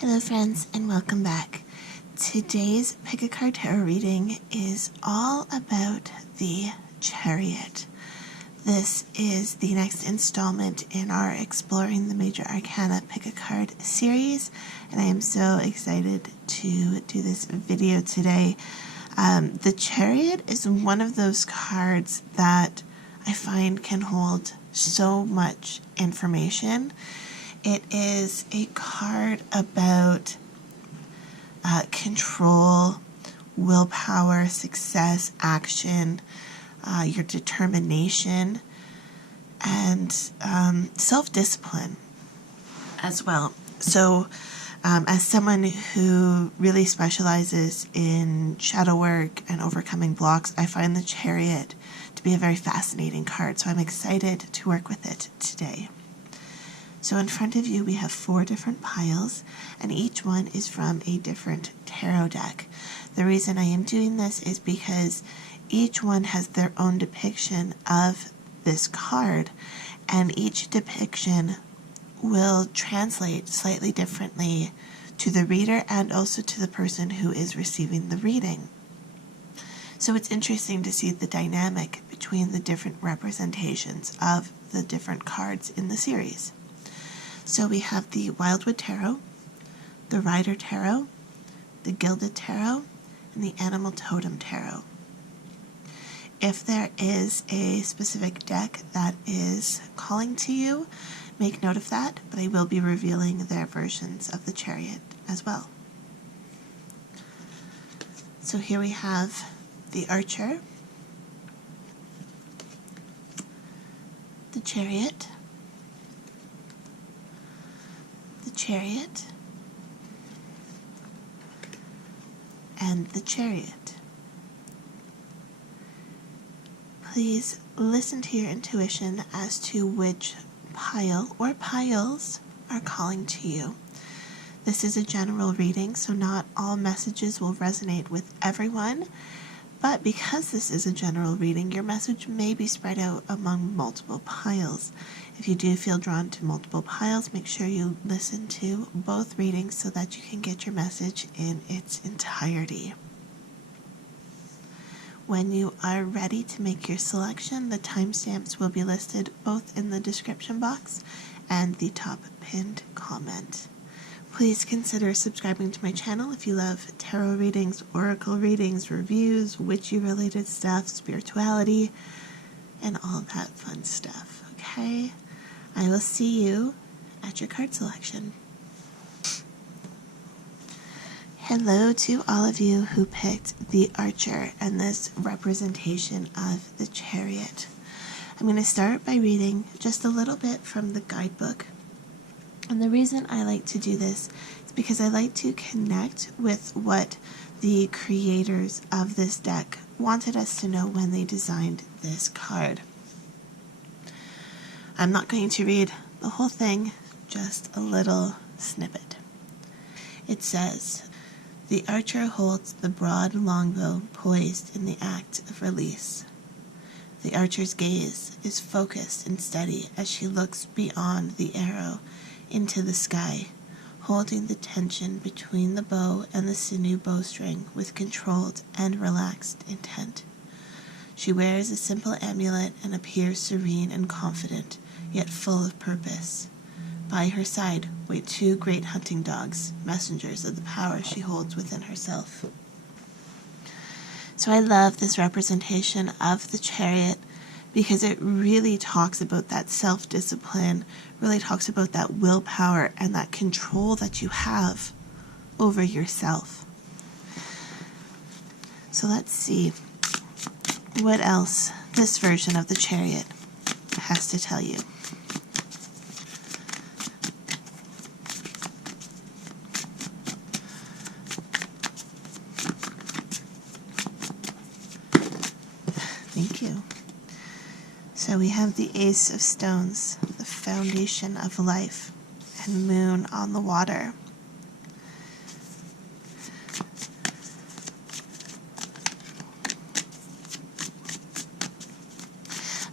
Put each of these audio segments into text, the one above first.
Hello friends and welcome back. Today's Pick a Card Tarot reading is all about the Chariot. This is the next installment in our Exploring the Major Arcana Pick a Card series, and I am so excited to do this video today. The Chariot is one of those cards that I find can hold so much information. It is a card about control, willpower, success, action, your determination, and self-discipline as well. So as someone who really specializes in shadow work and overcoming blocks, I find the Chariot to be a very fascinating card, so I'm excited to work with it today. So in front of you we have 4 different piles, and each one is from a different tarot deck. The reason I am doing this is because each one has their own depiction of this card, and each depiction will translate slightly differently to the reader and also to the person who is receiving the reading. So it's interesting to see the dynamic between the different representations of the different cards in the series. So we have the Wildwood Tarot, the Rider Tarot, the Gilded Tarot, and the Animal Totem Tarot. If there is a specific deck that is calling to you, make note of that, but I will be revealing their versions of the Chariot as well. So here we have the Archer, the Chariot, Chariot, and the Chariot. Please listen to your intuition as to which pile or piles are calling to you. This is a general reading, so not all messages will resonate with everyone, but because this is a general reading, your message may be spread out among multiple piles. If you do feel drawn to multiple piles, make sure you listen to both readings so that you can get your message in its entirety. When you are ready to make your selection, the timestamps will be listed both in the description box and the top pinned comment. Please consider subscribing to my channel if you love tarot readings, oracle readings, reviews, witchy-related stuff, spirituality, and all that fun stuff, okay? I will see you at your card selection. Hello to all of you who picked the Archer and this representation of the Chariot. I'm going to start by reading just a little bit from the guidebook. And the reason I like to do this is because I like to connect with what the creators of this deck wanted us to know when they designed this card. I'm not going to read the whole thing, just a little snippet. It says, "The Archer holds the broad longbow poised in the act of release. The Archer's gaze is focused and steady as she looks beyond the arrow into the sky, holding the tension between the bow and the sinew bowstring with controlled and relaxed intent. She wears a simple amulet and appears serene and confident, yet full of purpose. By her side wait 2 great hunting dogs, messengers of the power she holds within herself." So I love this representation of the Chariot because it really talks about that self-discipline, really talks about that willpower and that control that you have over yourself. So let's see what else this version of the Chariot has to tell you. Thank you. So we have the Ace of Stones, the foundation of life, and Moon on the water.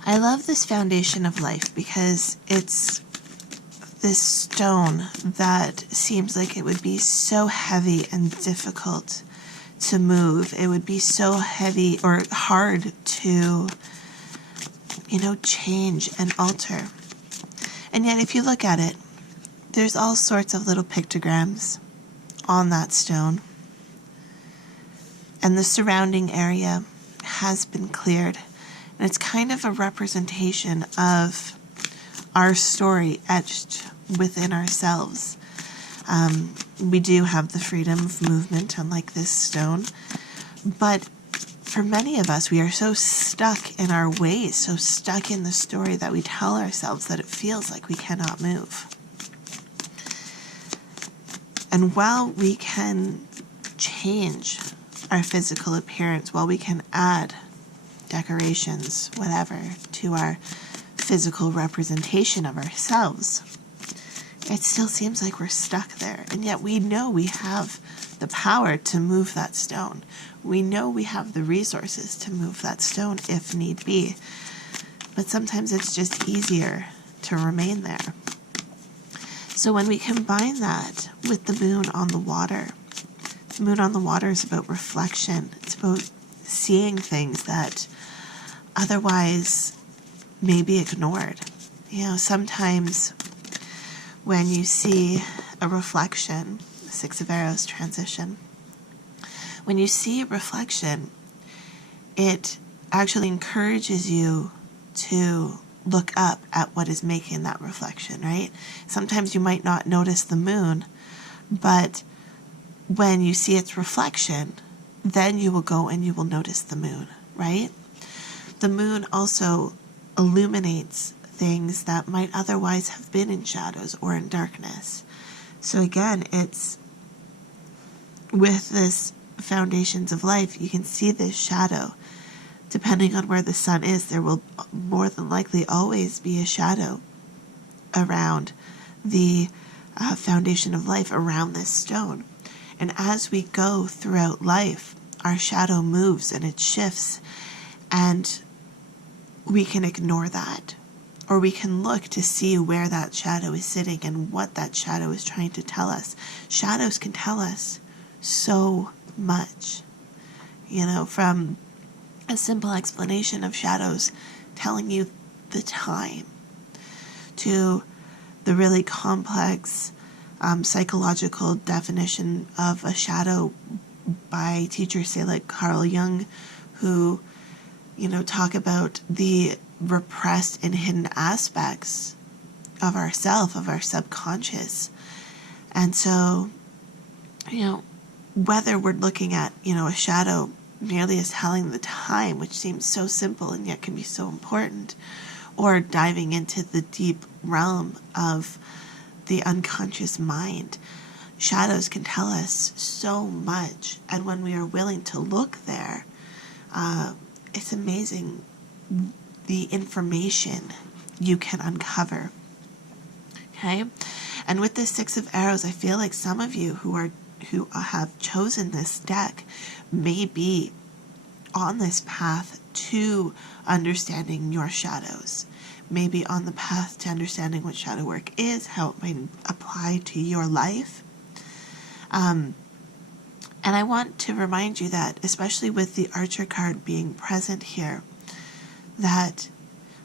I love this foundation of life because it's this stone that seems like it would be so heavy and difficult to move. It would be so heavy or hard to, change and alter. And yet if you look at it, there's all sorts of little pictograms on that stone. And the surrounding area has been cleared. And it's kind of a representation of our story etched within ourselves. We do have the freedom of movement, unlike this stone. But for many of us, we are so stuck in our ways, so stuck in the story that we tell ourselves that it feels like we cannot move. And while we can change our physical appearance, while we can add decorations, whatever, to our physical representation of ourselves, it still seems like we're stuck there. And yet we know we have the power to move that stone. We know we have the resources to move that stone if need be. But sometimes it's just easier to remain there. So when we combine that with the moon on the water, the moon on the water is about reflection. It's about seeing things that otherwise may be ignored. Sometimes when you see a reflection, the Six of Arrows transition, when you see a reflection, it actually encourages you to look up at what is making that reflection, right? Sometimes you might not notice the moon, but when you see its reflection, then you will go and you will notice the moon, right? The moon also illuminates things that might otherwise have been in shadows or in darkness. So again, it's with this foundations of life, you can see this shadow. Depending on where the sun is, there will more than likely always be a shadow around the foundation of life, around this stone. And as we go throughout life, our shadow moves and it shifts, and we can ignore that. Or we can look to see where that shadow is sitting and what that shadow is trying to tell us. Shadows can tell us so much. From a simple explanation of shadows telling you the time, to the really complex psychological definition of a shadow by teachers, say like Carl Jung, who, talk about the repressed and hidden aspects of ourself, of our subconscious. And so, whether we're looking at, a shadow merely as telling the time, which seems so simple and yet can be so important, or diving into the deep realm of the unconscious mind, shadows can tell us so much. And when we are willing to look there, it's amazing the information you can uncover. Okay? And with this Six of Arrows, I feel like some of you who have chosen this deck may be on this path to understanding your shadows, maybe on the path to understanding what shadow work is, how it might apply to your life. And I want to remind you that, especially with the Archer card being present here, that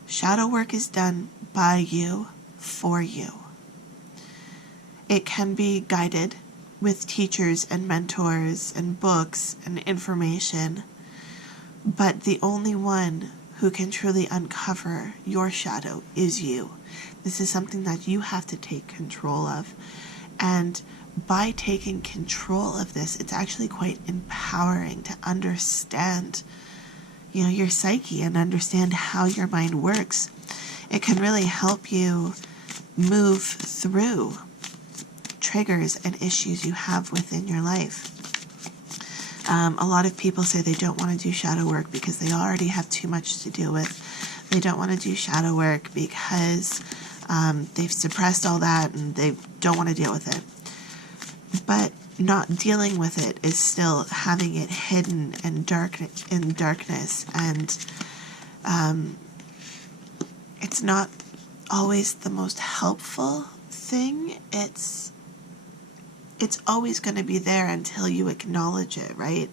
shadow work is done by you, for you. It can be guided with teachers and mentors and books and information, but the only one who can truly uncover your shadow is you. This is something that you have to take control of. And by taking control of this, it's actually quite empowering to understand, your psyche and understand how your mind works. It can really help you move through triggers and issues you have within your life. A lot of people say they don't want to do shadow work because they already have too much to deal with. They don't want to do shadow work because they've suppressed all that and they don't want to deal with it. But not dealing with it is still having it hidden and darkness, and it's not always the most helpful thing, it's always going to be there until you acknowledge it, right?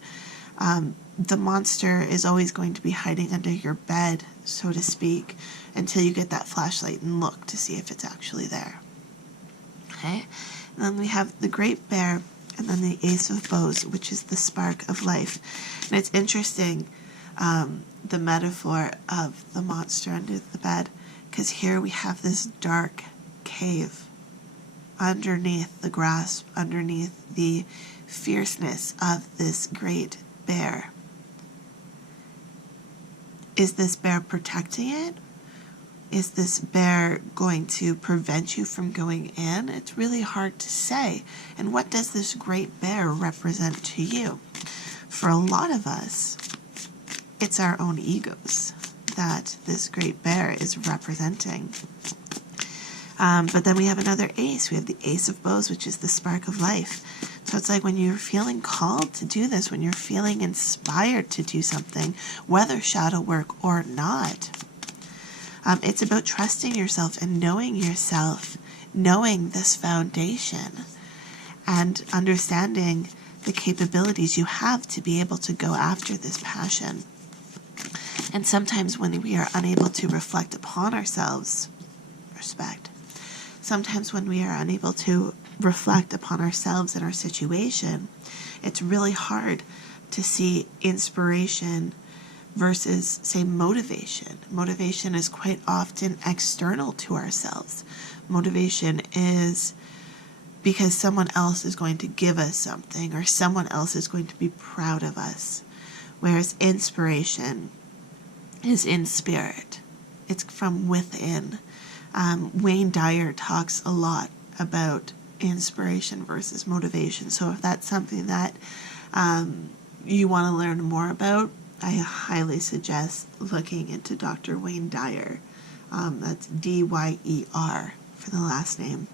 The monster is always going to be hiding under your bed, so to speak, until you get that flashlight and look to see if it's actually there. Okay? And then we have the Great Bear, and then the Ace of Bows, which is the spark of life. And it's interesting, the metaphor of the monster under the bed, because here we have this dark cave underneath the grasp, underneath the fierceness of this great bear. Is this bear protecting it? Is this bear going to prevent you from going in? It's really hard to say. And what does this great bear represent to you? For a lot of us, it's our own egos that this great bear is representing. But then we have another ace. We have the Ace of Bows, which is the spark of life. So it's like when you're feeling called to do this, when you're feeling inspired to do something, whether shadow work or not, it's about trusting yourself and knowing yourself, knowing this foundation, and understanding the capabilities you have to be able to go after this passion. And sometimes when we are unable to reflect upon ourselves, sometimes when we are unable to reflect upon ourselves and our situation, it's really hard to see inspiration versus, say, motivation. Motivation is quite often external to ourselves. Motivation is because someone else is going to give us something, or someone else is going to be proud of us. Whereas inspiration is in spirit. It's from within. Wayne Dyer talks a lot about inspiration versus motivation. So if that's something that you want to learn more about, I highly suggest looking into Dr. Wayne Dyer. That's D-Y-E-R for the last name.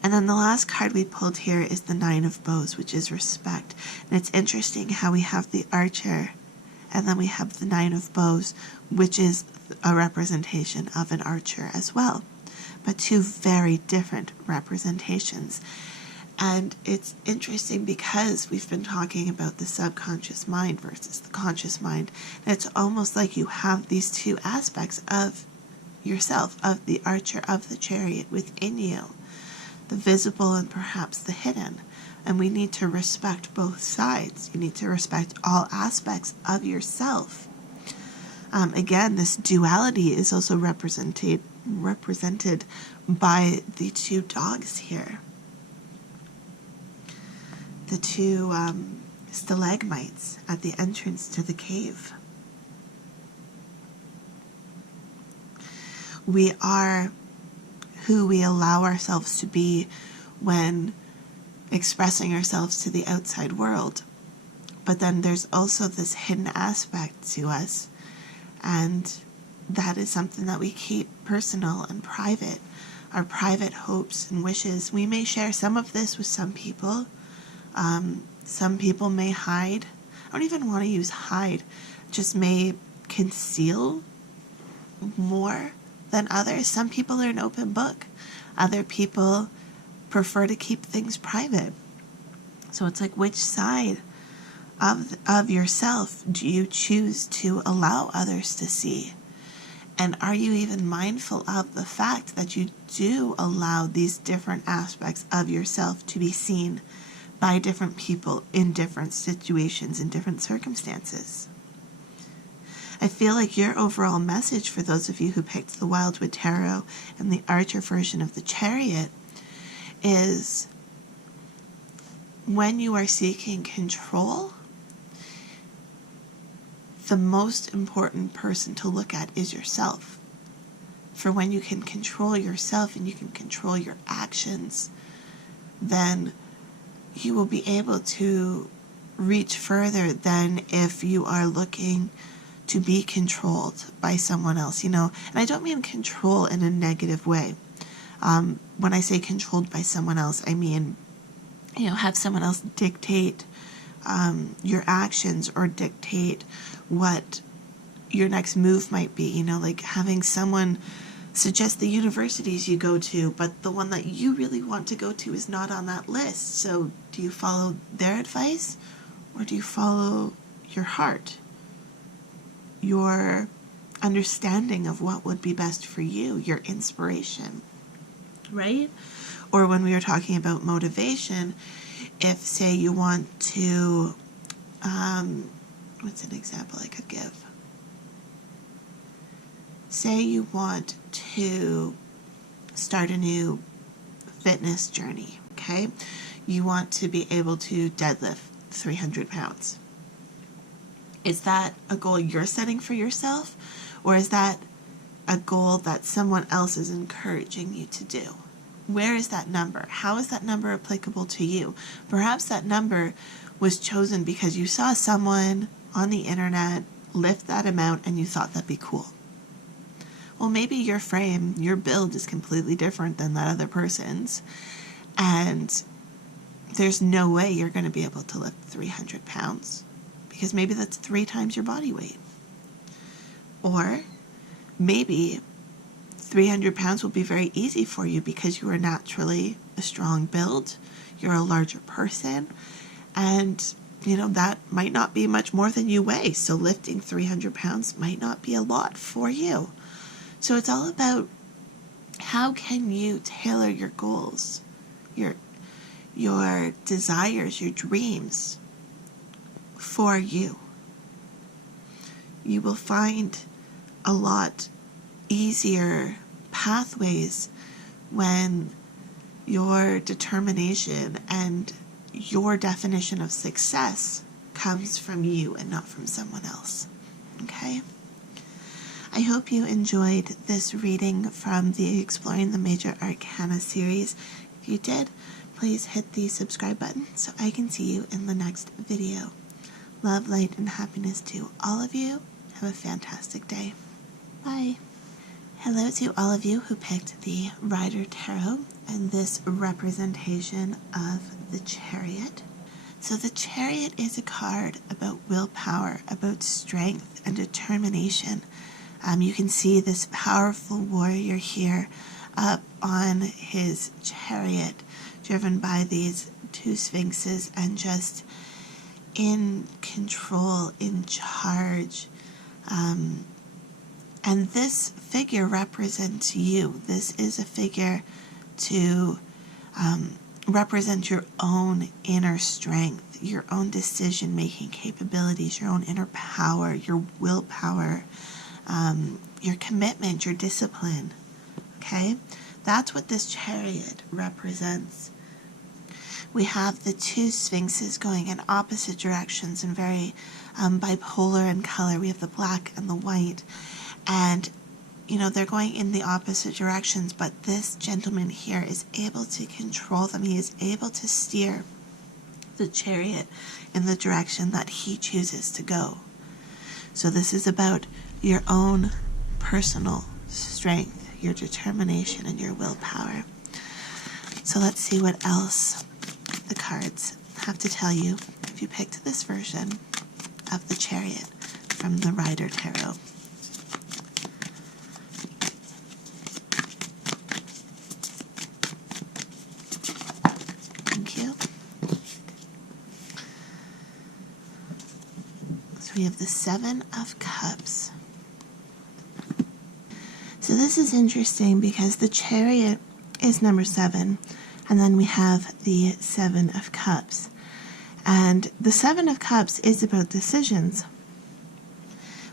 And then the last card we pulled here is the Nine of Bows, which is respect. And it's interesting how we have the Archer, and then we have the Nine of Bows, which is a representation of an archer as well. But two very different representations. And it's interesting because we've been talking about the subconscious mind versus the conscious mind. And it's almost like you have these two aspects of yourself, of the Archer, of the Chariot within you. The visible and perhaps the hidden. And we need to respect both sides. You need to respect all aspects of yourself. Again, this duality is also represented by the two dogs here. The two stalagmites at the entrance to the cave. We are who we allow ourselves to be when expressing ourselves to the outside world. But then there's also this hidden aspect to us, and that is something that we keep personal and private. Our private hopes and wishes. We may share some of this with some people. Some people may hide. I don't even want to use hide. Just may conceal more than others. Some people are an open book. Other people prefer to keep things private. So it's like, which side of yourself do you choose to allow others to see? And are you even mindful of the fact that you do allow these different aspects of yourself to be seen by different people in different situations, in different circumstances? I feel like your overall message for those of you who picked the Wildwood Tarot and the Archer version of the Chariot is, when you are seeking control, the most important person to look at is yourself. For when you can control yourself and you can control your actions, then you will be able to reach further than if you are looking to be controlled by someone else, And I don't mean control in a negative way. When I say controlled by someone else, I mean, have someone else dictate your actions or dictate what your next move might be, like having someone suggest the universities you go to, but the one that you really want to go to is not on that list. So do you follow their advice, or do you follow your heart, your understanding of what would be best for you, your inspiration, right? Or when we were talking about motivation, if, say, you want to, what's an example I could give? Say you want to start a new fitness journey, okay? You want to be able to deadlift 300 pounds. Is that a goal you're setting for yourself, or is that a goal that someone else is encouraging you to do? Where is that number? How is that number applicable to you? Perhaps that number was chosen because you saw someone on the internet lift that amount and you thought that'd be cool. Well, maybe your frame, your build is completely different than that other person's, and there's no way you're going to be able to lift 300 pounds because maybe that's 3 times your body weight. Or maybe 300 pounds will be very easy for you because you are naturally a strong build, you're a larger person, and that might not be much more than you weigh, so lifting 300 pounds might not be a lot for you. So it's all about how can you tailor your goals, your desires, your dreams for you. You will find a lot easier pathways when your determination and your definition of success comes from you and not from someone else. Okay? I hope you enjoyed this reading from the Exploring the Major Arcana series. If you did, please hit the subscribe button so I can see you in the next video. Love, light, and happiness to all of you. Have a fantastic day. Bye. Hello to all of you who picked the Rider Tarot and this representation of the Chariot. So the Chariot is a card about willpower, about strength and determination. You can see this powerful warrior here up on his chariot, driven by these 2 sphinxes and just in control, in charge. And this figure represents you. This is a figure to represent your own inner strength, your own decision-making capabilities, your own inner power, your willpower, your commitment, your discipline. Okay? That's what this chariot represents. We have the 2 sphinxes going in opposite directions and very bipolar in color. We have the black and the white. And, they're going in the opposite directions, but this gentleman here is able to control them. He is able to steer the chariot in the direction that he chooses to go. So this is about your own personal strength, your determination, and your willpower. So let's see what else the cards have to tell you if you picked this version of the Chariot from the Rider Tarot. Thank you. So we have the 7 of Cups. So this is interesting because the Chariot is number 7, and then we have the 7 of Cups. And the 7 of Cups is about decisions.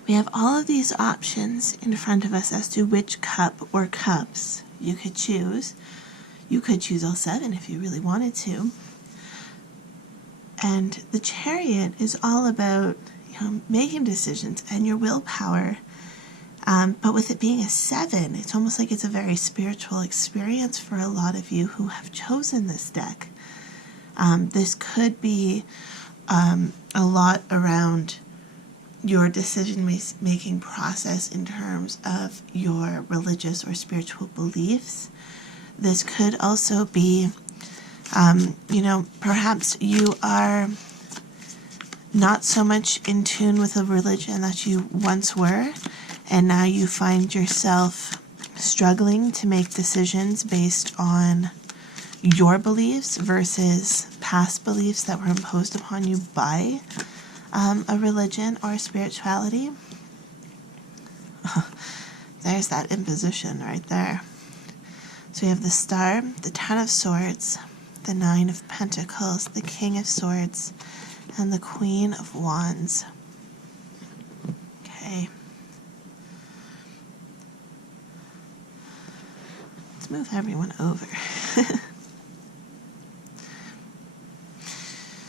We have all of these options in front of us as to which cup or cups you could choose. You could choose all 7 if you really wanted to. And the Chariot is all about making decisions and your willpower. But with it being a 7, it's almost like it's a very spiritual experience for a lot of you who have chosen this deck. This could be a lot around your decision-making process in terms of your religious or spiritual beliefs. This could also be, perhaps you are not so much in tune with a religion that you once were, and now you find yourself struggling to make decisions based on your beliefs versus past beliefs that were imposed upon you by a religion or a spirituality. There's that imposition right there. So we have the Star, the Ten of Swords, the Nine of Pentacles, the King of Swords, and the Queen of Wands. Okay. Let's move everyone over.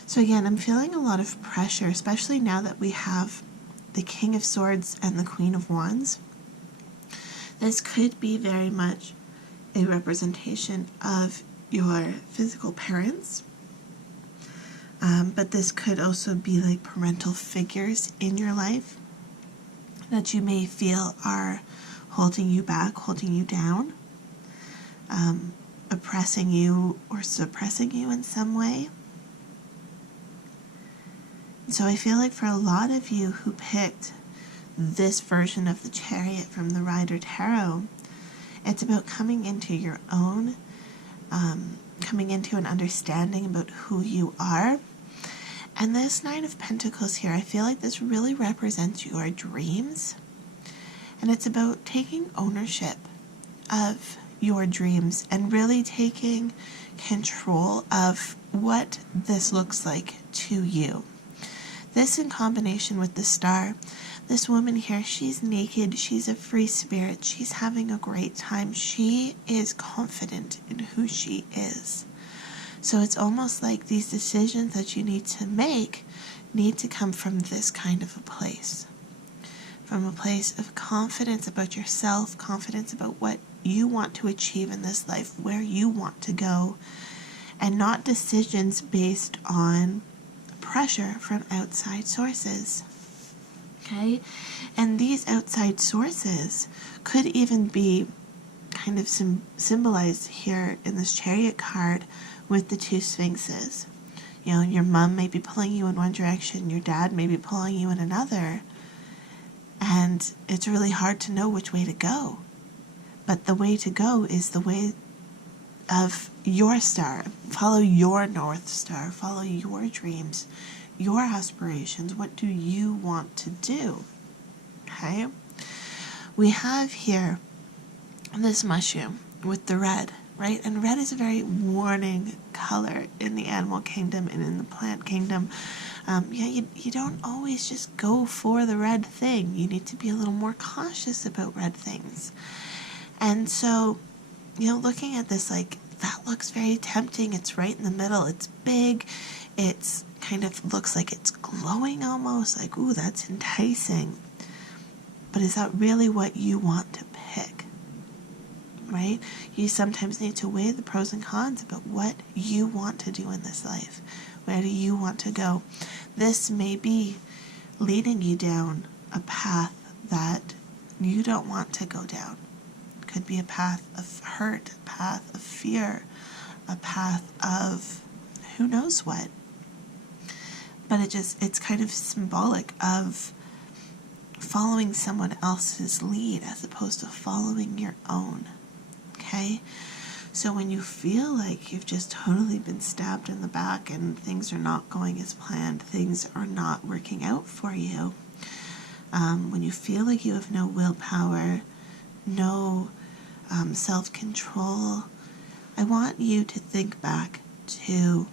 So again, I'm feeling a lot of pressure, especially now that we have the King of Swords and the Queen of Wands. This could be very much a representation of your physical parents, but this could also be like parental figures in your life that you may feel are holding you back, holding you down, oppressing you or suppressing you in some way. So I feel like for a lot of you who picked this version of the Chariot from the Rider Tarot, it's about coming into your own, coming into an understanding about who you are. And this Nine of Pentacles here, I feel like this really represents your dreams. And it's about taking ownership of your dreams and really taking control of what this looks like to you. This in combination with the Star, this woman here, she's naked, she's a free spirit, she's having a great time, she is confident in who she is. So it's almost like these decisions that you need to make need to come from this kind of a place. From a place of confidence about yourself, confidence about what you want to achieve in this life, where you want to go, and not decisions based on pressure from outside sources. Okay? And these outside sources could even be kind of symbolized here in this Chariot card with the two Sphinxes. You know, your mom may be pulling you in one direction, your dad may be pulling you in another, and it's really hard to know which way to go. But the way to go is the way of your star. Follow your North Star. Follow your dreams, your aspirations. What do you want to do? Okay? We have here this mushroom with the red, right? And red is a very warning color in the animal kingdom and in the plant kingdom. You don't always just go for the red thing. You need to be a little more cautious about red things. And so, you know, looking at this, like, that looks very tempting. It's right in the middle. It's big. It's kind of looks like it's glowing almost. Like, ooh, that's enticing. But is that really what you want to pick? Right? You sometimes need to weigh the pros and cons about what you want to do in this life. Where do you want to go? This may be leading you down a path that you don't want to go down. It could be a path of hurt, a path of fear, a path of who knows what. But it's kind of symbolic of following someone else's lead as opposed to following your own. Okay? So when you feel like you've just totally been stabbed in the back and things are not going as planned, things are not working out for you, when you feel like you have no willpower, no self-control, I want you to think back to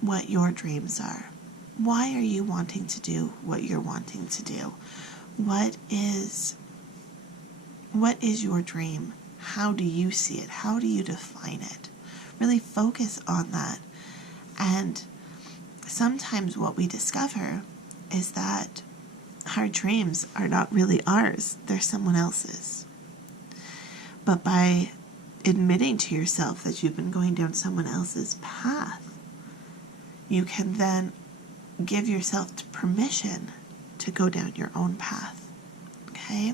what your dreams are. Why are you wanting to do what you're wanting to do? What is your dream? How do you see it? How do you define it? Really focus on that. And sometimes what we discover is that our dreams are not really ours. They're someone else's. But by admitting to yourself that you've been going down someone else's path, you can then give yourself permission to go down your own path. Okay?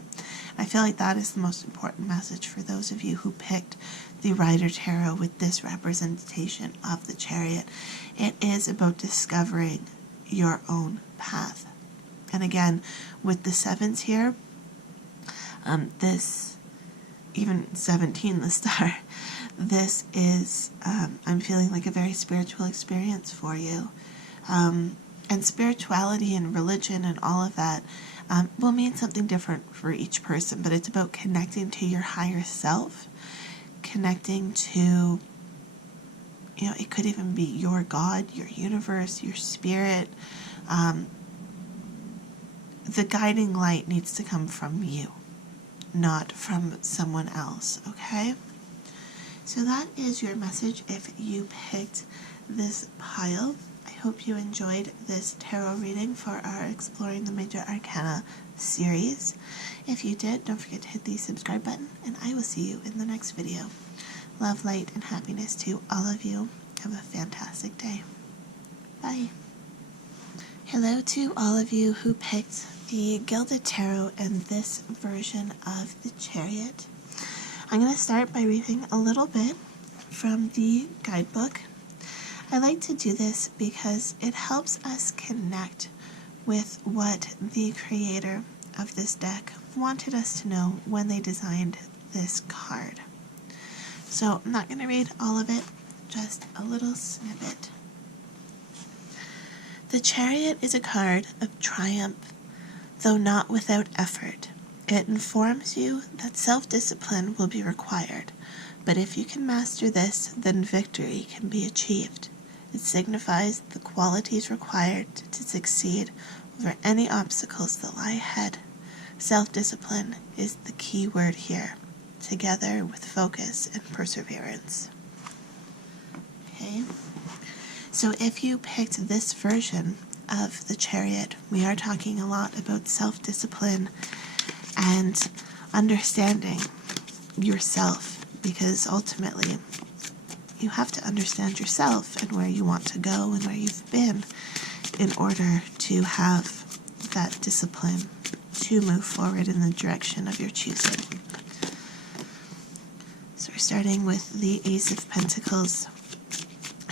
I feel like that is the most important message for those of you who picked the Rider Tarot with this representation of the Chariot. It is about discovering your own path. And again, with the sevens here, this even 17, the star. This is, I'm feeling like a very spiritual experience for you. And spirituality and religion and all of that will mean something different for each person, but it's about connecting to your higher self, connecting to, it could even be your God, your universe, your spirit. The guiding light needs to come from you, not from someone else, okay? So that is your message if you picked this pile. I hope you enjoyed this tarot reading for our Exploring the Major Arcana series. If you did, don't forget to hit the subscribe button, and I will see you in the next video. Love, light, and happiness to all of you. Have a fantastic day. Bye. Hello to all of you who picked the Gilded Tarot and this version of the Chariot. I'm going to start by reading a little bit from the guidebook. I like to do this because it helps us connect with what the creator of this deck wanted us to know when they designed this card. So I'm not going to read all of it, just a little snippet. The Chariot is a card of triumph, though not without effort. It informs you that self-discipline will be required, but if you can master this, then victory can be achieved. It signifies the qualities required to succeed over any obstacles that lie ahead. Self-discipline is the key word here, together with focus and perseverance. Okay, so if you picked this version of the Chariot, we are talking a lot about self-discipline and understanding yourself, because ultimately you have to understand yourself and where you want to go and where you've been in order to have that discipline to move forward in the direction of your choosing. So we're starting with the Ace of Pentacles,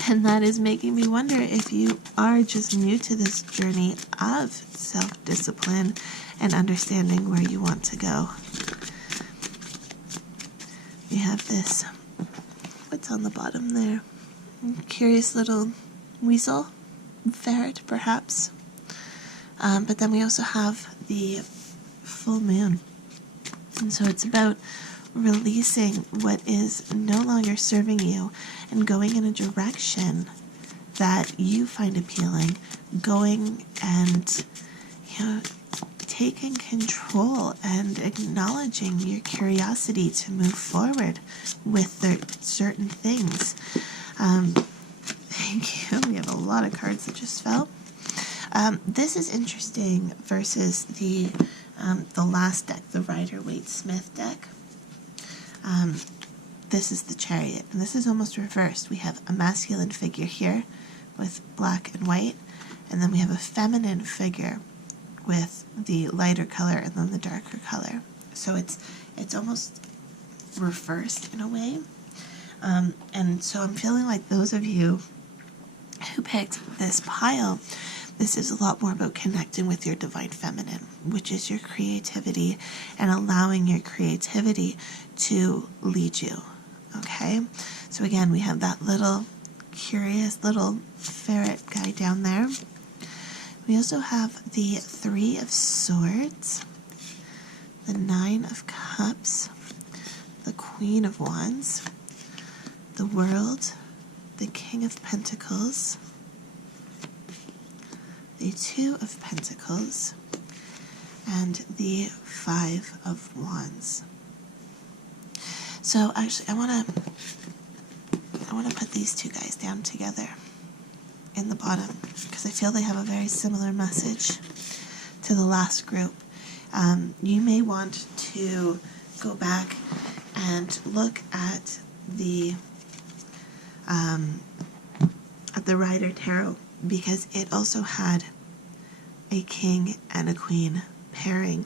and that is making me wonder if you are just new to this journey of self-discipline and understanding where you want to go. We have this, what's on the bottom there? Curious little weasel, ferret perhaps. But then we also have the full moon. And so it's about releasing what is no longer serving you and going in a direction that you find appealing, going and, taking control and acknowledging your curiosity to move forward with certain things. Thank you. We have a lot of cards that just fell. This is interesting versus the last deck, the Rider-Waite-Smith deck. This is the Chariot, and this is almost reversed. We have a masculine figure here with black and white, and then we have a feminine figure with the lighter color and then the darker color. So it's almost reversed in a way. And so I'm feeling like those of you who picked this pile, this is a lot more about connecting with your divine feminine, which is your creativity and allowing your creativity to lead you. Okay? So again, we have that little curious little ferret guy down there. We also have the Three of Swords, the Nine of Cups, the Queen of Wands, the World, the King of Pentacles, the Two of Pentacles, and the Five of Wands. So actually, I want to put these two guys down together in the bottom, because I feel they have a very similar message to the last group. You may want to go back and look at the Rider Tarot, because it also had a king and a queen pairing,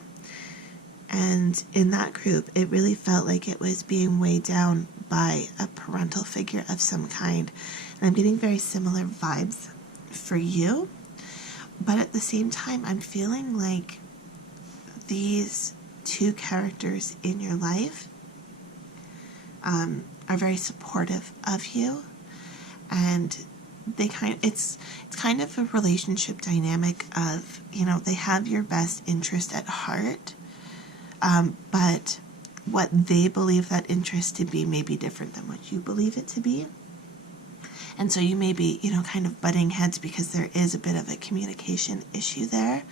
and in that group it really felt like it was being weighed down by a parental figure of some kind. And I'm getting very similar vibes for you, but at the same time I'm feeling like these two characters in your life are very supportive of you, and it's kind of a relationship dynamic of, they have your best interest at heart, but what they believe that interest to be may be different than what you believe it to be. And so you may be, kind of butting heads because there is a bit of a communication issue there.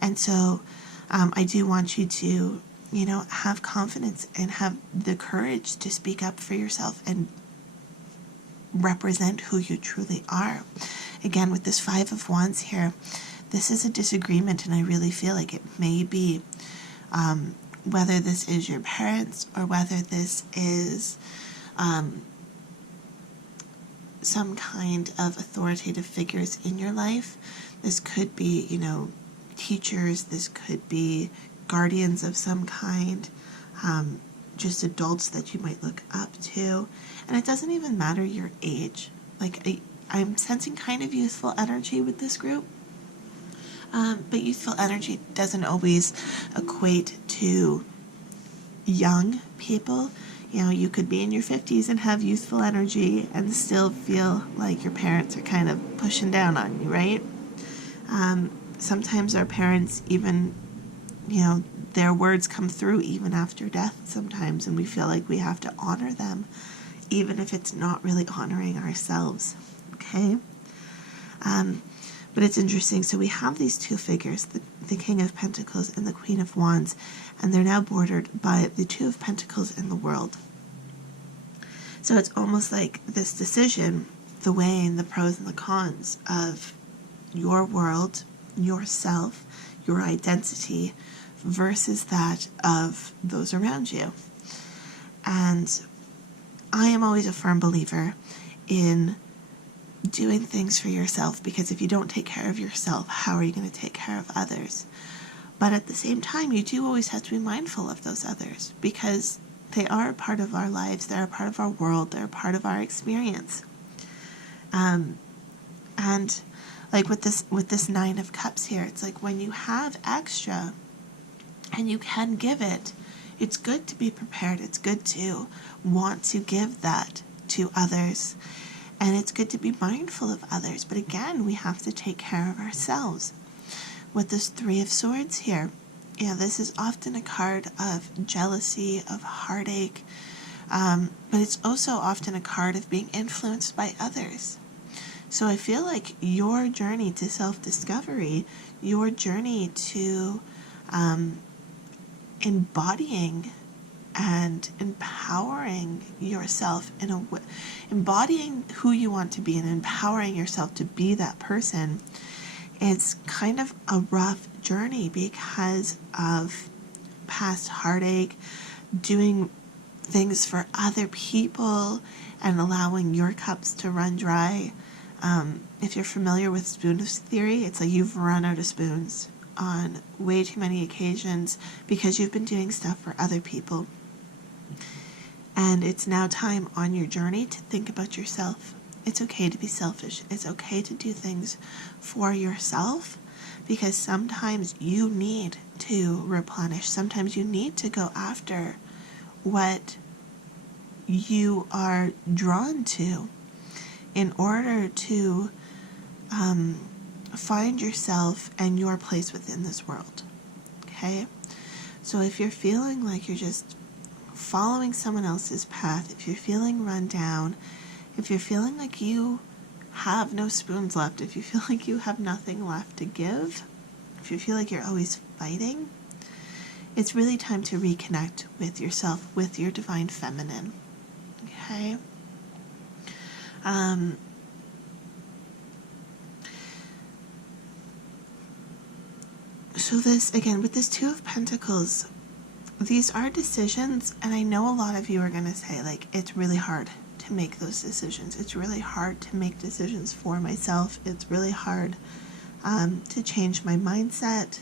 And so I do want you to, have confidence and have the courage to speak up for yourself and represent who you truly are. Again, with this Five of Wands here, this is a disagreement, and I really feel like it may be, whether this is your parents or whether this is some kind of authoritative figures in your life. This could be, teachers, this could be guardians of some kind, just adults that you might look up to. And it doesn't even matter your age. Like, I'm sensing kind of youthful energy with this group. But youthful energy doesn't always equate to young people. You could be in your 50s and have youthful energy and still feel like your parents are kind of pushing down on you, right? Sometimes our parents even, their words come through even after death sometimes, and we feel like we have to honor them, even if it's not really honoring ourselves, okay? But it's interesting. So we have these two figures, the King of Pentacles and the Queen of Wands, and they're now bordered by the Two of Pentacles in the World. So it's almost like this decision, the weighing the pros and the cons of your world, yourself, your identity, versus that of those around you. And I am always a firm believer in doing things for yourself, because if you don't take care of yourself, how are you going to take care of others? But at the same time, you do always have to be mindful of those others, because they are a part of our lives, they're a part of our world, they're a part of our experience. And like with this Nine of Cups here, it's like when you have extra and you can give it, it's good to be prepared. It's good to want to give that to others. And it's good to be mindful of others. But again, we have to take care of ourselves. With this Three of Swords here, this is often a card of jealousy, of heartache. But it's also often a card of being influenced by others. So I feel like your journey to self-discovery, your journey to embodying and empowering yourself in a way, embodying who you want to be and empowering yourself to be that person, it's kind of a rough journey because of past heartache, doing things for other people and allowing your cups to run dry. If you're familiar with spoons theory, it's like you've run out of spoons on way too many occasions because you've been doing stuff for other people. And it's now time on your journey to think about yourself. It's okay to be selfish. It's okay to do things for yourself, because sometimes you need to replenish. Sometimes you need to go after what you are drawn to in order to find yourself and your place within this world. Okay? So if you're feeling like you're just following someone else's path, if you're feeling run down, if you're feeling like you have no spoons left, if you feel like you have nothing left to give, if you feel like you're always fighting, it's really time to reconnect with yourself, with your divine feminine. Okay? So this, again, with this Two of Pentacles, these are decisions, and I know a lot of you are going to say, like, it's really hard to make those decisions. It's really hard to make decisions for myself. It's really hard to change my mindset.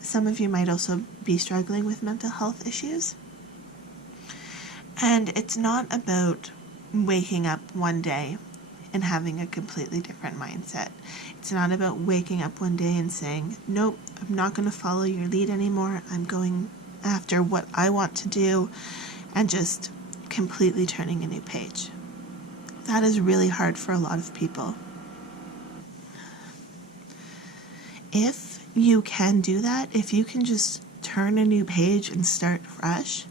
Some of you might also be struggling with mental health issues. And it's not about waking up one day and having a completely different mindset. It's not about waking up one day and saying, nope, I'm not going to follow your lead anymore. I'm going after what I want to do, and just completely turning a new page. That is really hard for a lot of people. If you can do that, if you can just turn a new page and start fresh,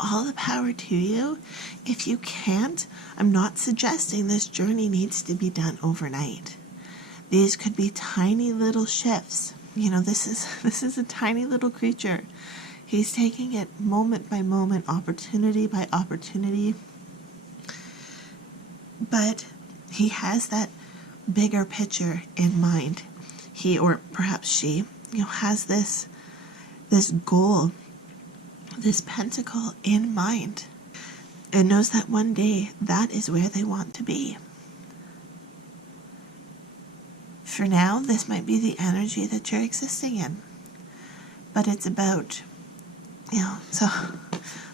all the power to you. If you can't, I'm not suggesting this journey needs to be done overnight. These could be tiny little shifts. This is a tiny little creature. He's taking it moment by moment, opportunity by opportunity. But he has that bigger picture in mind. He, or perhaps she, has this goal, this pentacle in mind, and knows that one day that is where they want to be. For now, this might be the energy that you're existing in, but it's about, so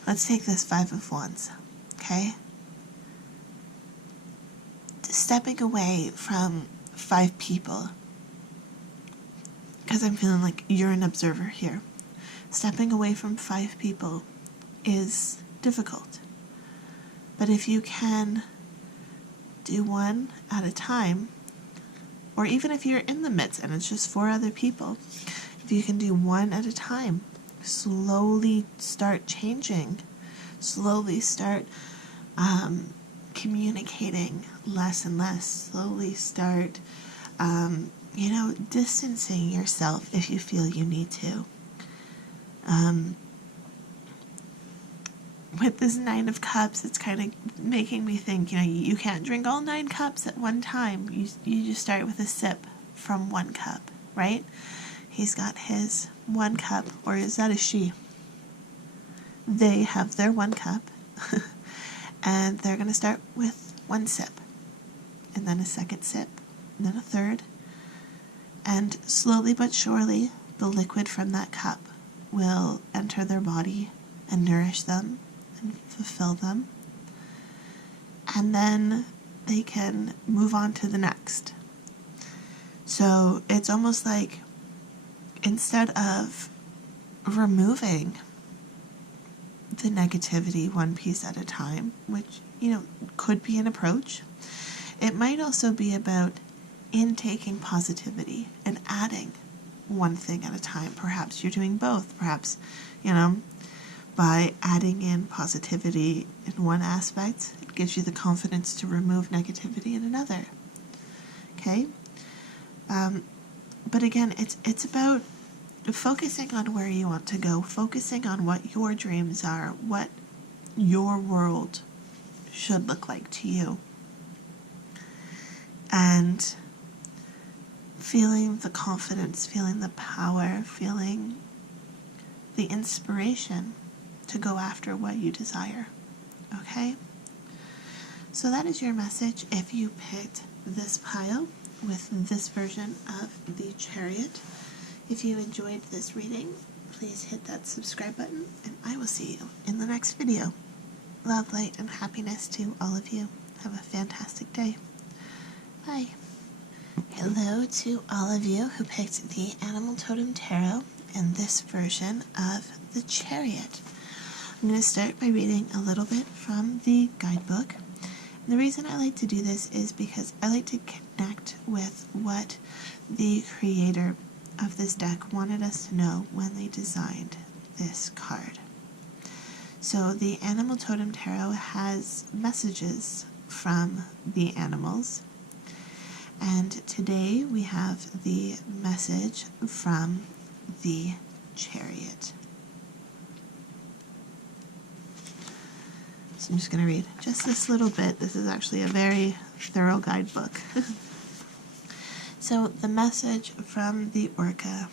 let's take this Five of Wands, okay? Stepping away from 5 people, because I'm feeling like you're an observer here. Stepping away from 5 people is difficult. But if you can do one at a time, or even if you're in the midst and it's just 4 other people, if you can do one at a time, slowly start changing, slowly start communicating less and less, slowly start, distancing yourself if you feel you need to. With this 9 of Cups, it's kind of making me think, you can't drink all 9 cups at one time. You just start with a sip from 1 cup, right? He's got his 1 cup, or is that a she? They have their 1 cup, and they're going to start with 1 sip, and then a 2nd sip, and then a 3rd, and slowly but surely, the liquid from that cup will enter their body and nourish them and fulfill them. And then they can move on to the next. So it's almost like instead of removing the negativity one piece at a time, which, could be an approach, it might also be about intaking positivity and adding one thing at a time. Perhaps you're doing both. Perhaps, by adding in positivity in one aspect, it gives you the confidence to remove negativity in another. Okay? But again, it's about focusing on where you want to go, focusing on what your dreams are, what your world should look like to you. And feeling the confidence, feeling the power, feeling the inspiration to go after what you desire. Okay? So that is your message if you picked this pile with this version of the Chariot. If you enjoyed this reading, please hit that subscribe button, and I will see you in the next video. Love, light, and happiness to all of you. Have a fantastic day. Bye. Hello to all of you who picked the Animal Totem Tarot in this version of the Chariot. I'm going to start by reading a little bit from the guidebook. And the reason I like to do this is because I like to connect with what the creator of this deck wanted us to know when they designed this card. So the Animal Totem Tarot has messages from the animals. And today we have the message from the Chariot. So I'm just going to read just this little bit. This is actually a very thorough guidebook. So the message from the Orca.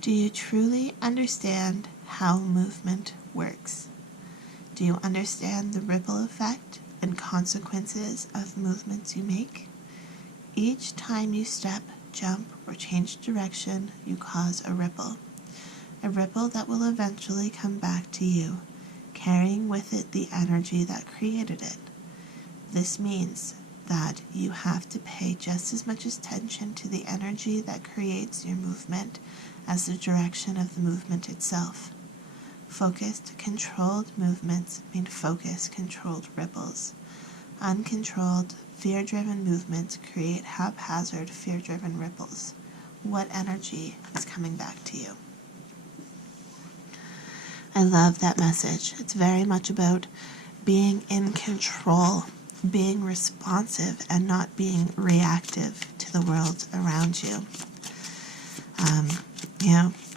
Do you truly understand how movement works? Do you understand the ripple effect and consequences of movements you make? Each time you step, jump, or change direction, you cause a ripple that will eventually come back to you, carrying with it the energy that created it. This means that you have to pay just as much attention to the energy that creates your movement as the direction of the movement itself. Focused, controlled movements mean focused, controlled ripples. Uncontrolled, fear-driven movements create haphazard, fear-driven ripples. What energy is coming back to you? I love that message. It's very much about being in control, being responsive, and not being reactive to the world around you.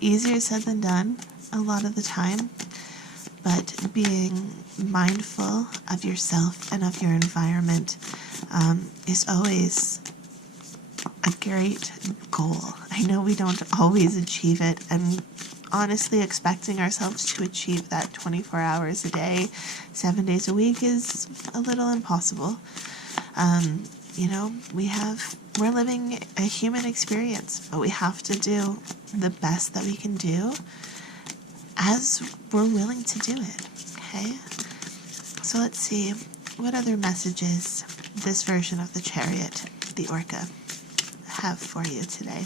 Easier said than done a lot of the time, but being mindful of yourself and of your environment is always a great goal. I know we don't always achieve it, and honestly, expecting ourselves to achieve that 24 hours a day, 7 days a week is a little impossible. We're living a human experience, but we have to do the best that we can do as we're willing to do it, okay? So let's see, what other messages this version of the Chariot, the Orca, have for you today?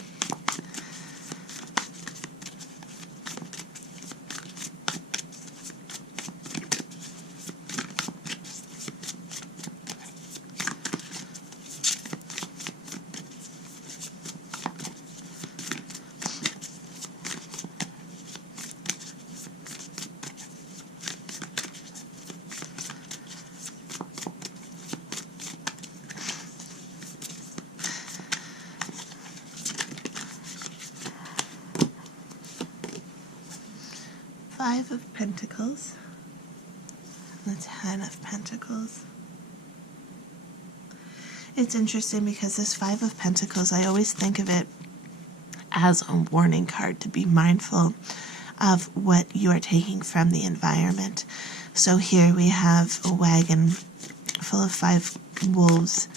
Five of Pentacles, the 10 of Pentacles. It's interesting because this 5 of Pentacles, I always think of it as a warning card to be mindful of what you are taking from the environment. So here we have a wagon full of 5 wolves,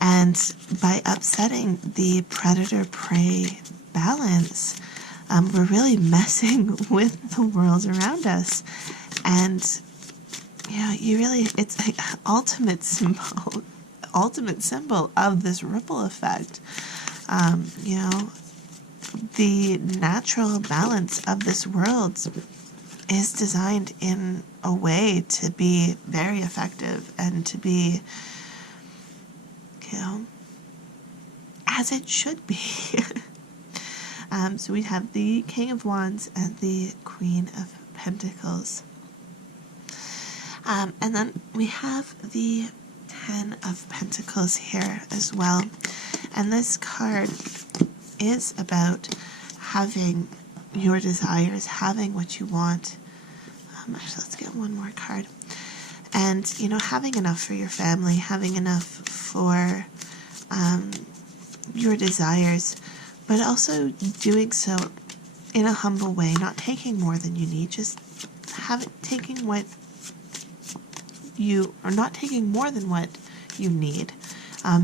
and by upsetting the predator-prey balance, we're really messing with the world around us. And it's an ultimate symbol of this ripple effect. The natural balance of this world is designed in a way to be very effective and to be, as it should be. So we have the King of Wands and the Queen of Pentacles. And then we have the 10 of Pentacles here as well. And this card is about having your desires, having what you want. Actually, let's get one more card. And, having enough for your family, having enough for your desires, but also doing so in a humble way, not taking more than you need, just taking more than what you need,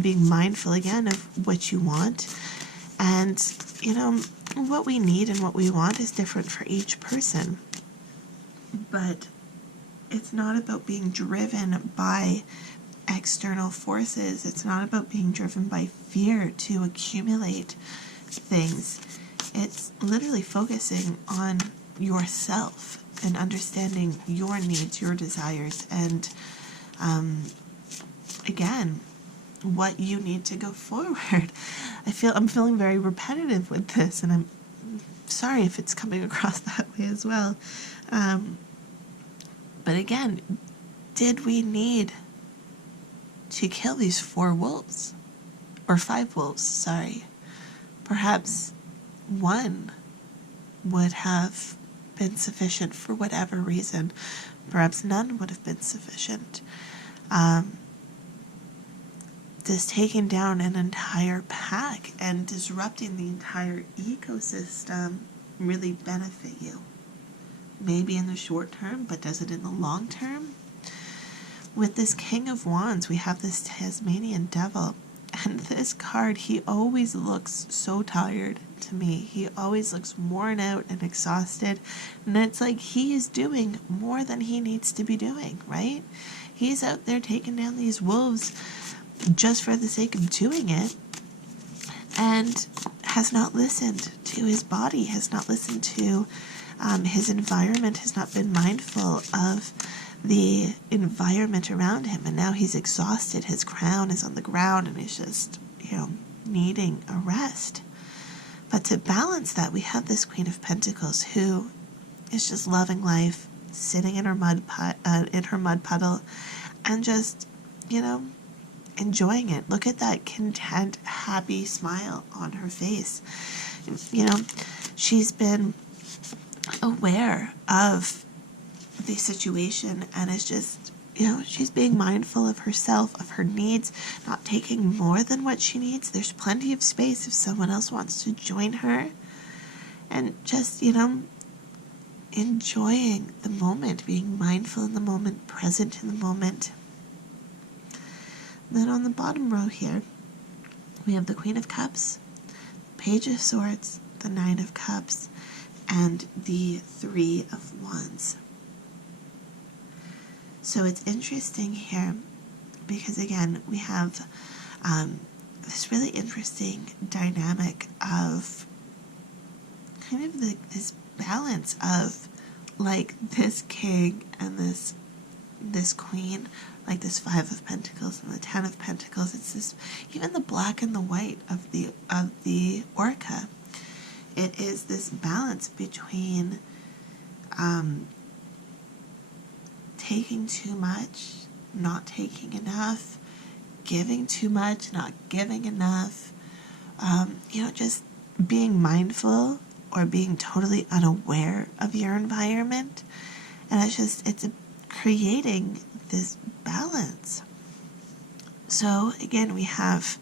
being mindful again of what you want. And, what we need and what we want is different for each person. But it's not about being driven by external forces. It's not about being driven by fear to accumulate things. It's literally focusing on yourself and understanding your needs, your desires, and again, what you need to go forward. I'm feeling very repetitive with this, and I'm sorry if it's coming across that way as well. But again, did we need to kill these 4 wolves? Or 5 wolves, sorry. Perhaps 1 would have been sufficient for whatever reason. Perhaps none would have been sufficient. Does taking down an entire pack and disrupting the entire ecosystem really benefit you? Maybe in the short term, but does it in the long term? With this King of Wands, we have this Tasmanian Devil. And this card, he always looks so tired to me. He always looks worn out and exhausted. And it's like he is doing more than he needs to be doing, right? He's out there taking down these wolves just for the sake of doing it, and has not listened to his body, has not listened to His environment has not been mindful of the environment around him, and now he's exhausted. His crown is on the ground, and he's just, needing a rest. But to balance that, we have this Queen of Pentacles who is just loving life, sitting in her mud puddle, and just, enjoying it. Look at that content, happy smile on her face. She's been aware of the situation and is just, she's being mindful of herself, of her needs, not taking more than what she needs. There's plenty of space if someone else wants to join her, and just, enjoying the moment, being mindful in the moment, present in the moment. Then on the bottom row here, we have the Queen of Cups, the Page of Swords, the Nine of Cups, and the Three of Wands. So it's interesting here because, again, we have this really interesting dynamic of kind of this balance of like this king and this queen, like this Five of Pentacles and the Ten of Pentacles. It's this, even the black and the white of the orca. It is this balance between taking too much, not taking enough, giving too much, not giving enough, just being mindful or being totally unaware of your environment. And it's creating this balance. So again, we have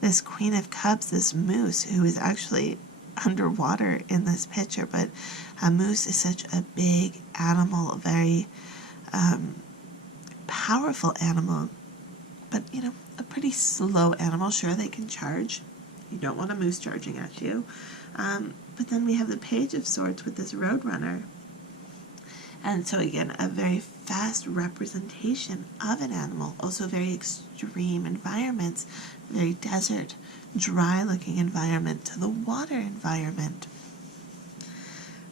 this Queen of Cups, this moose, who is actually underwater in this picture, but a moose is such a big animal, a very powerful animal, but a pretty slow animal. Sure, they can charge. You don't want a moose charging at you. But then we have the Page of Swords with this Roadrunner. And so again, a very fast representation of an animal. Also very extreme environments, very desert, dry looking environment to the water environment.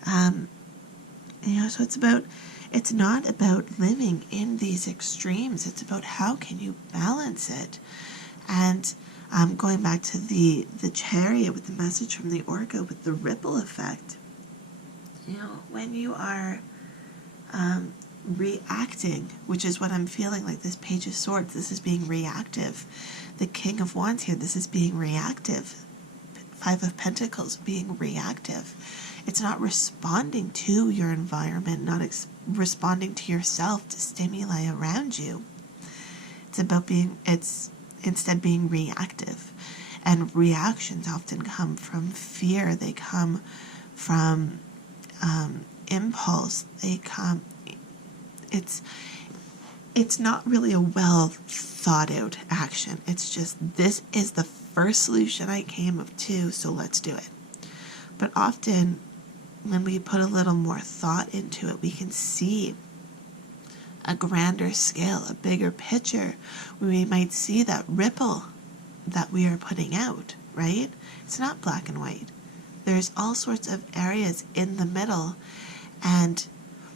So it's not about living in these extremes. It's about how can you balance it. And going back to the chariot with the message from the orca with the ripple effect, when you are reacting, which is what I'm feeling like this Page of Swords, this is being reactive. The King of Wands here, this is being reactive. Five of Pentacles being reactive. It's not responding to your environment, not responding to yourself, to stimuli around you. It's about instead being reactive. And reactions often come from fear. They come from impulse. It's not really a well thought out action. It's just, this is the first solution I came up to, so let's do it. But often when we put a little more thought into it, we can see a grander scale, a bigger picture. We might see that ripple that we are putting out, right? It's not black and white. There's all sorts of areas in the middle, and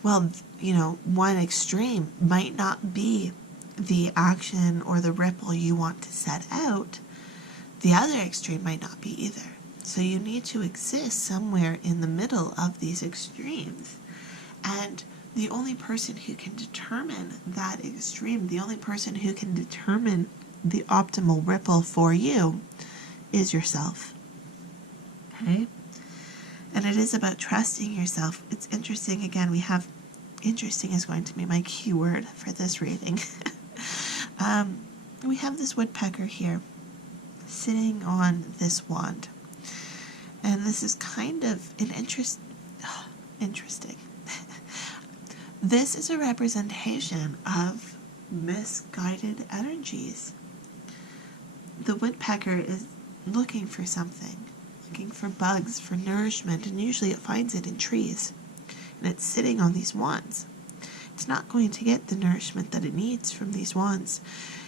one extreme might not be the action or the ripple you want to set out. The other extreme might not be either. So you need to exist somewhere in the middle of these extremes. And the only person who can determine that extreme, the only person who can determine the optimal ripple for you is yourself. Okay? And it is about trusting yourself. It's interesting, again, interesting is going to be my keyword for this reading. We have this woodpecker here sitting on this wand. And this is kind of an interesting. This is a representation of misguided energies. The woodpecker is looking for something, looking for bugs, for nourishment, and usually it finds it in trees. And it's sitting on these wands. It's not going to get the nourishment that it needs from these wands.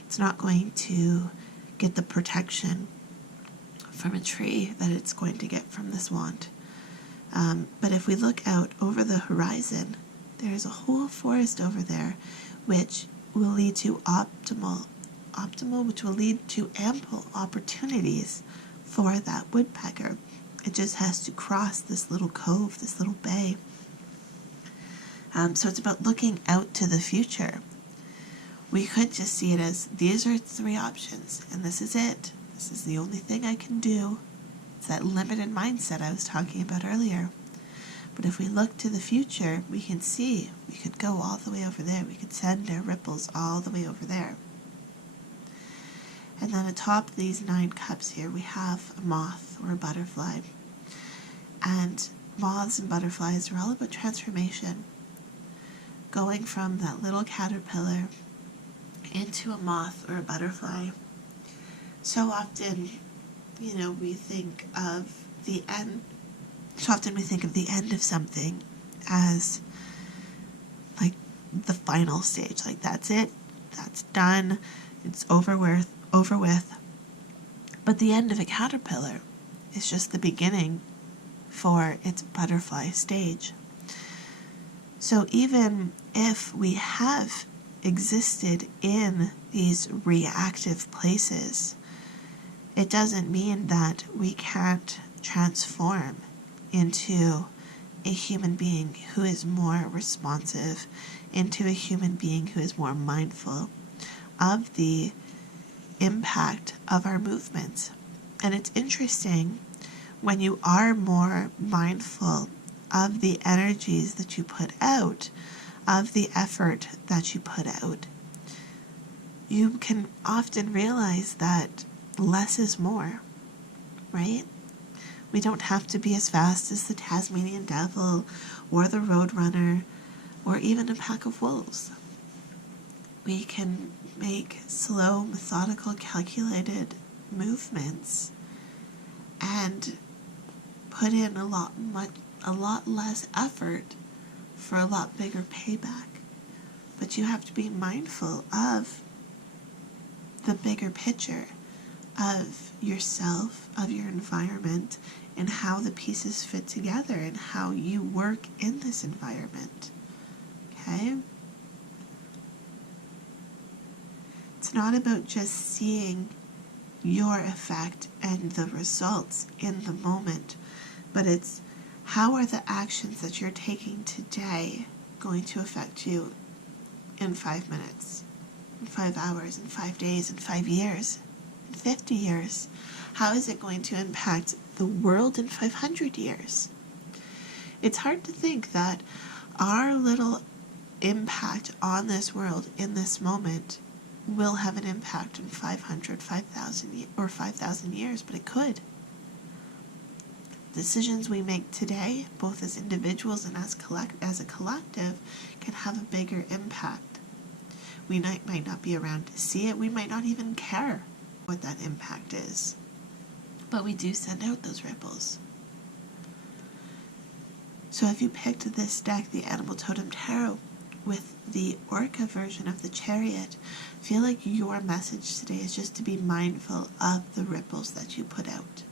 It's not going to get the protection from a tree that it's going to get from this wand. But if we look out over the horizon, there is a whole forest over there, which will lead to optimal, which will lead to ample opportunities for that woodpecker. It just has to cross this little cove, this little bay. So it's about looking out to the future. We could just see it as, these are 3 options, and this is it. This is the only thing I can do. It's that limited mindset I was talking about earlier. But if we look to the future, we can see we could go all the way over there. We could send our ripples all the way over there. And then atop these 9 cups here, we have a moth or a butterfly. And moths and butterflies are all about transformation. Going from that little caterpillar into a moth or a butterfly. So often, we think of the end. So often we think of the end of something as like the final stage. Like, that's it. That's done. It's over with. But the end of a caterpillar is just the beginning for its butterfly stage. So even if we have existed in these reactive places, it doesn't mean that we can't transform into a human being who is more responsive, into a human being who is more mindful of the impact of our movements. And it's interesting, when you are more mindful of the energies that you put out, of the effort that you put out, you can often realize that less is more, right? We don't have to be as fast as the Tasmanian devil or the roadrunner or even a pack of wolves. We can make slow, methodical, calculated movements and put in a lot less effort for a lot bigger payback. But you have to be mindful of the bigger picture of yourself, of your environment, and how the pieces fit together and how you work in this environment. Okay? It's not about just seeing your effect and the results in the moment, but it's, how are the actions that you're taking today going to affect you in 5 minutes, in 5 hours, in 5 days, in 5 years, in 50 years? How is it going to impact the world in 500 years? It's hard to think that our little impact on this world in this moment will have an impact in 500, 5,000, or 5,000 years, but it could. Decisions we make today, both as individuals and as a collective, can have a bigger impact. We might not be around to see it. We might not even care what that impact is. But we do send out those ripples. So if you picked this deck, the Animal Totem Tarot, with the Orca version of the Chariot, feel like your message today is just to be mindful of the ripples that you put out.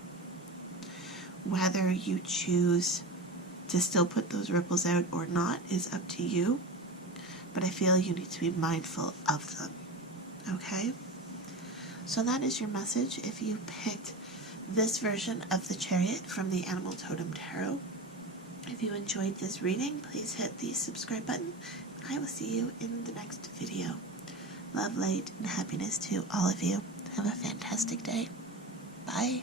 Whether you choose to still put those ripples out or not is up to you, but I feel you need to be mindful of them. Okay? So that is your message if you picked this version of the Chariot from the Animal Totem Tarot. If you enjoyed this reading, please hit the subscribe button. I will see you in the next video. Love, light, and happiness to all of you. Have a fantastic day. Bye.